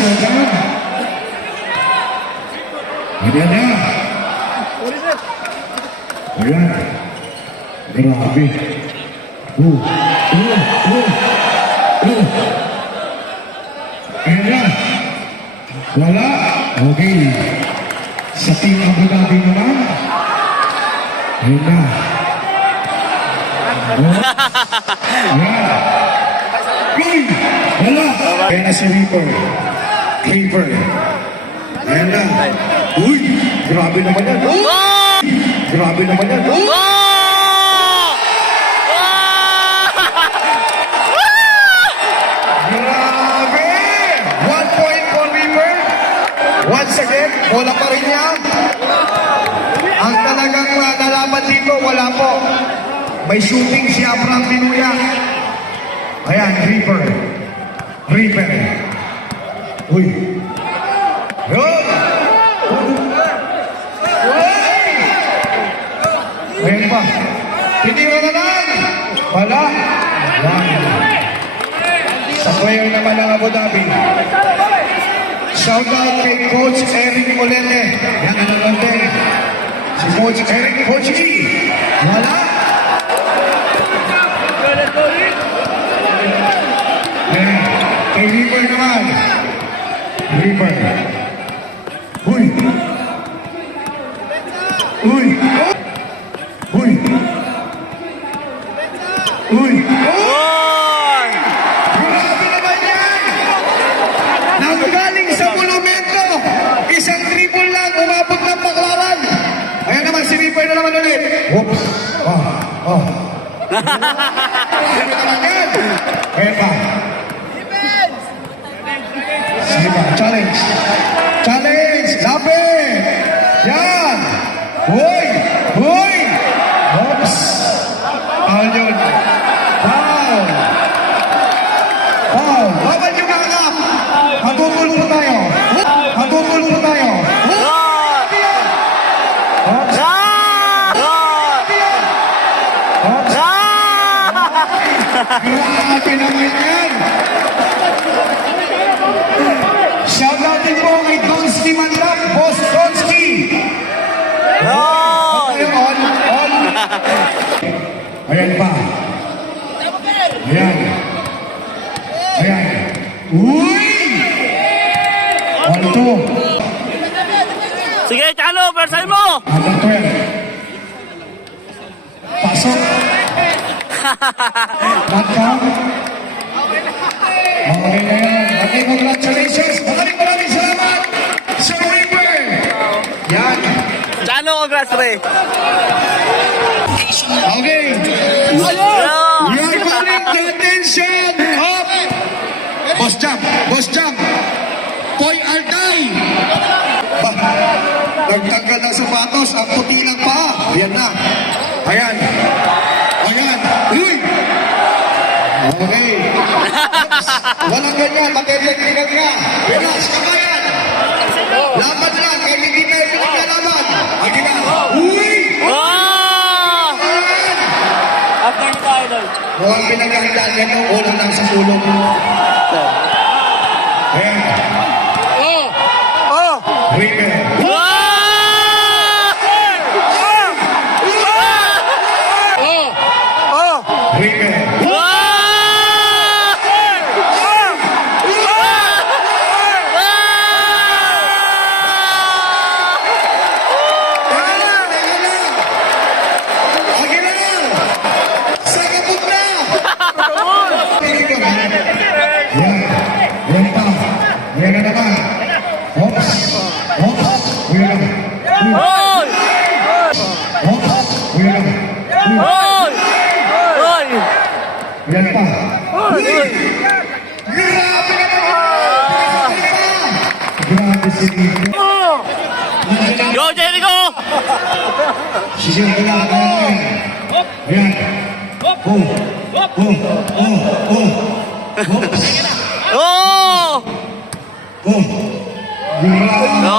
Sogan. Ayan na. Ayan. Grabe. Ayan na. Wala. Okay. Sa team Abu Dhabi naman. Ayan na. Ayan. Uy! Wala. Ayan na si Reaper. Reaper. Ayan na. Uy! Grabe naman yan. Grabe naman yan. Grabe! 1 point for Reaper. Once again, bola pa rin niya. Ang talagang nalaman dito, wala po. May shooting si Abraham Pinuya. Ayan, Reaper. Reaper. Uy. Yun. Uy. Ayan pa. Titira na lang. Wala. Ayan. Sa player naman ng Abu Dhabi. Shout out kay Coach Eric Molete. Yan ang nalante. Si Coach Eric, Coach E. Wala. Ayan. Kay Reaper naman. Reaper. Uy. Uy. Uy. Uy. Grabe naman yan. Nanggaling sa monumento. Isang triple lang. Umabot ng paklaran. Ayan naman si Reaper na naman ulit. Whoops. Grabe naman yan. Ayan pa. Sige pa, challenge. Challenge! Lapit! Yan! Hoy! Hoy! Oops! Foul yun. Foul! Foul! Babal yung kakap! Hatutol po tayo. Hatutol po tayo. Oops! Oops! Grabe naman yan! Shout out din po kay Donsky Manlak, Boss Donsky. On. Ayan pa. Ayan. Ayan. Uy! 1-2. Sige, Chano, persay mo! Under 12. Pasok. Not count. Okay na yan. Okay, congratulations. Maraming salamat sa Reaper. Yan. Chano, congrats, pre! Okay. We are calling the attention of Boss Jam. Toy Alday. Nagtanggal ng sapatos, ang puti ng paa. Ayan na. Ayan. Uy! Okay. Walang ganyan, mag-technical ka. Pinas, kabayan. Laban lang, kahit hindi tayo pinaglalaban. Agi na. Uy! After the final. Mukhang pinaghandaan yan yung ulang lang sa ulo mo. Ayan. Reaper. Reaper. Yan pa. Grabe ka naman! Grabe si Nico. Go, Jericho! Sisir ko lang. Ayan. Oh! No!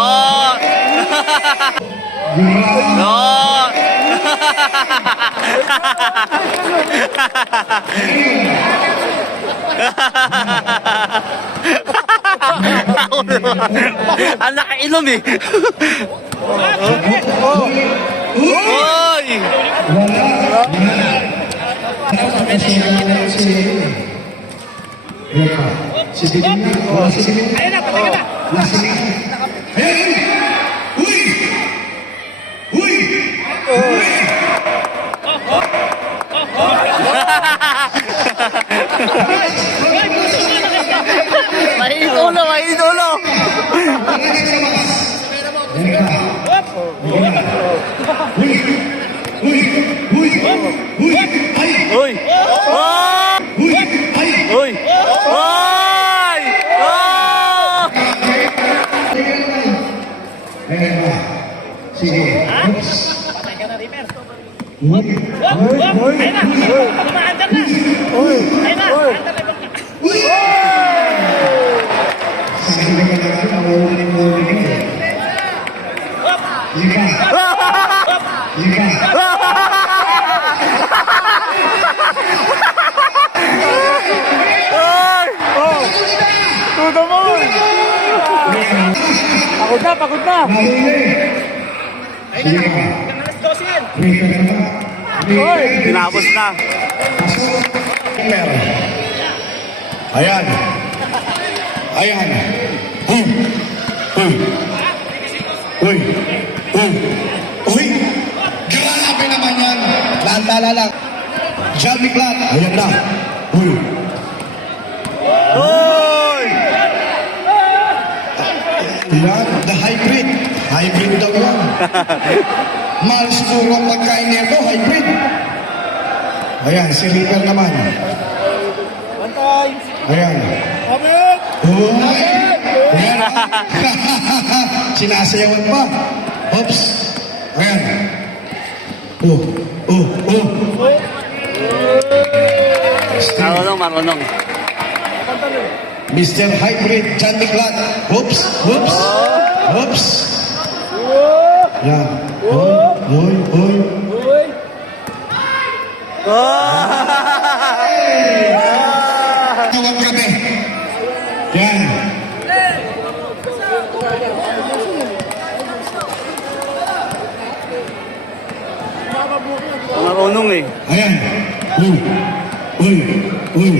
Ang nakainom eh. Uy! Oy! Wala. Si Bigyan. Oh, si Bigyan. Ayun na, patay ka na. Ayun! Uy! Uy! Uy! Mainit ulo, mainit ulo. Uy! Uy! Uy! Uy! Ay! Uy! Oh! Uy! Ay! Uy! Oy! Oh! Ayan na. Sige. Oops. Uy! Uy! Uy! Uy! Sige ka na lang. Awawin mo rin. Liga. Liga. Oy! Oh! Tuto mo! Pagod na! Nahuli. Sige ka. Liga ka na. Oy! Tinapos na. Meron. Ayan. Ayan. Uy. Uy. Uy. Uy. Grabe naman yan. Lantala lang. Jamie Clark. Ayan na. Uy. Oy! Yan. The hybrid. Hybrid daw yan. Mahal siguro ang pagkain nito. Hybrid. Ayan. Si Reaper naman. Ayan. Uy. Ayan. Sinasayawan pa. Oops. Ayan. Oh. Oh. Oh. Marunong. Mr. Hybrid, John Miclat. Oops. Oops. Oops. Yan. Oy. Oy. Oy. Tawag kami. Yan. Marunong eh. Ayan. Uy. Uy. Uy.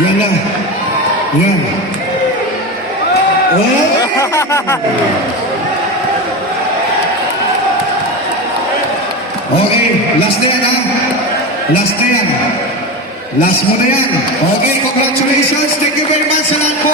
Yan na. Yan. Uy. Okay. Last na yan ha. Last na yan. Last mo na yan. Okay. Congratulations. Thank you very much sa lahat po.